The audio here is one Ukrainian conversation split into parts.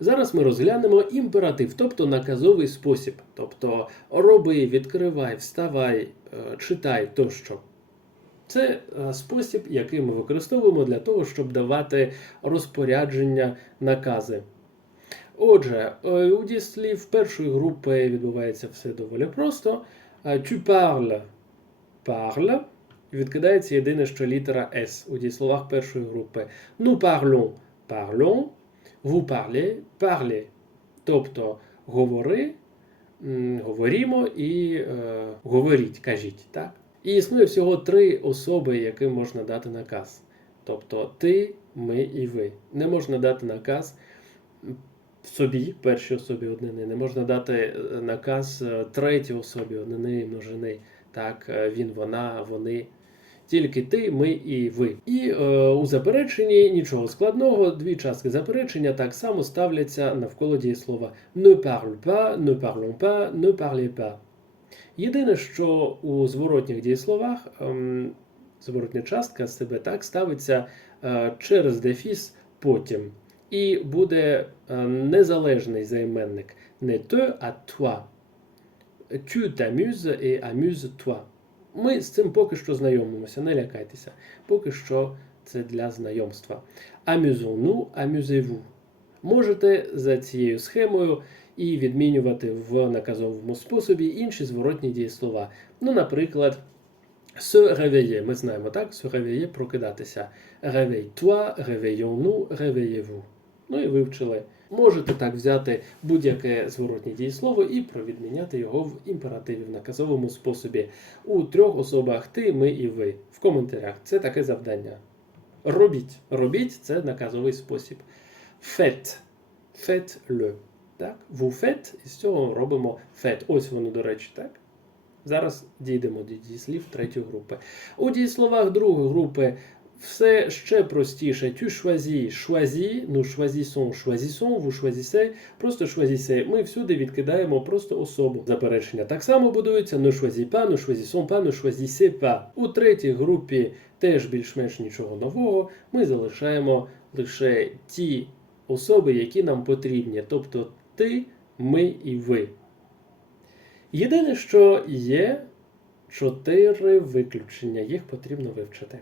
Зараз ми розглянемо імператив, тобто наказовий спосіб. Тобто роби, відкривай, вставай, е, читай тощо. Це е, спосіб, який ми використовуємо для того, щоб давати розпорядження, накази. Отже, е, у дієслів першої групи відбувається все доволі просто. Tu parles, parle. Відкидається єдине, що літера S у дієсловах першої групи. Nous parlons, parlons. Vous parlez, parlez. Тобто говори, говорімо і е, говоріть, кажіть. Так? І існує всього три особи, яким можна дати наказ. Тобто ти, ми і ви. Не можна дати наказ собі, першій особі однини, не можна дати е, наказ е, третій особі однини і множини. Так, е, він, вона, вони. Тільки ти, ми і ви. І е, у запереченні нічого складного, дві частки заперечення так само ставляться навколо дієслова ne parle pas, ne parlons pas, ne parlez pas. Єдине, що у зворотніх дієсловах ем, зворотня частка себе так ставиться е, через дефіс потім. І буде е, незалежний займенник не te, а toi. Tu t'amuses et amuse-toi. Ми з цим поки що знайомимося, не лякайтеся. Поки що це для знайомства. Amusons-nous, amusez-vous. Можете за цією схемою і відмінювати в наказовому способі інші зворотні дієслова. Ну, наприклад, se réveiller. Ми знаємо, так? Se réveiller – прокидатися. Réveille-toi, réveillons-nous, réveillez-vous. Ну і вивчили. Можете так взяти будь-яке зворотнє дієслово і провідміняти його в імперативі в наказовому способі. У трьох особах ти, ми і ви. В коментарях. Це таке завдання. Робіть. Робіть це наказовий спосіб. Faites. Faites-le. Так? Vous faites, і з цього робимо faites. Ось воно, до речі, так? Зараз дійдемо до дієслів третьої групи. У дієсловах другої групи все ще простіше. Tu choisis, choisis, nous choisissons, choisissons, vous choisissez, просто choisissez. Ми всюди відкидаємо просто особу. Заперечення так само будується. Ne choisis pas, ne choisissons pas, ne choisissez pas. У третій групі теж більш-менш нічого нового. Ми залишаємо лише ті особи, які нам потрібні. Тобто ти, ми і ви. Єдине, що є чотири виключення, їх потрібно вивчити.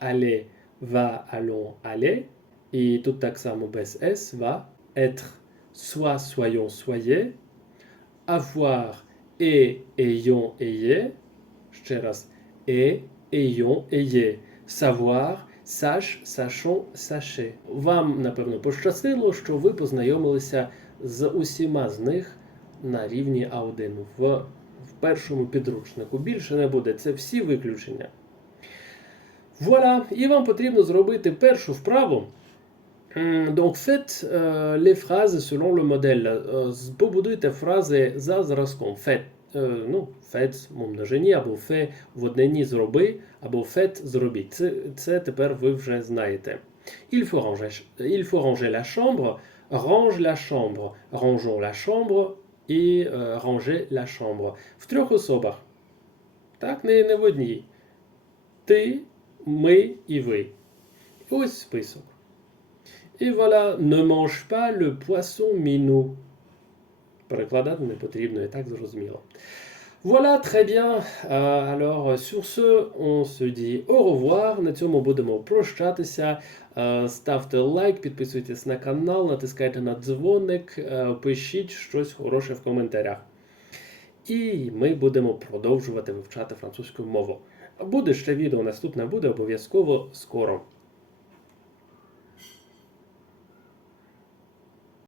Aller, va, allons, aller. І тут так само без S, va. Être, soit, soyons, soyez. Avoir, et, ayons, ayez. Ще раз. Et, ayons, ayez. Savoir, sache, sachons, sachez. Вам, напевно, пощастило, що ви познайомилися з усіма з них на рівні А1 в, в першому підручнику. Більше не буде. Це всі виключення. Voilà, і вам потрібно зробити першу вправу. М, Donc, faites euh, les phrases selon le modèle. Е, з- Побудуйте фрази за зразком. Faites, е, ну, faites у множині, або fait в однині зроби, або faites зробіть. Це, це тепер ви вже знаєте. Il faut ranger, il faut ranger la chambre, range la chambre, rangeons la chambre і е, ranger la chambre. В трьох особах. Так, не, не в одній. Ти, Ми і ви. Ось список. І voilà, ne mange pas le poisson minou. Перекладати не потрібно, і так зрозуміло. Voilà, très bien. Euh, alors, sur ce, on se dit au revoir. На цьому будемо прощатися. Ставте лайк, підписуйтесь на канал, натискайте на дзвоник, пишіть щось хороше в коментарях. І ми будемо продовжувати вивчати французьку мову. Буде ще відео наступне, буде обов'язково скоро.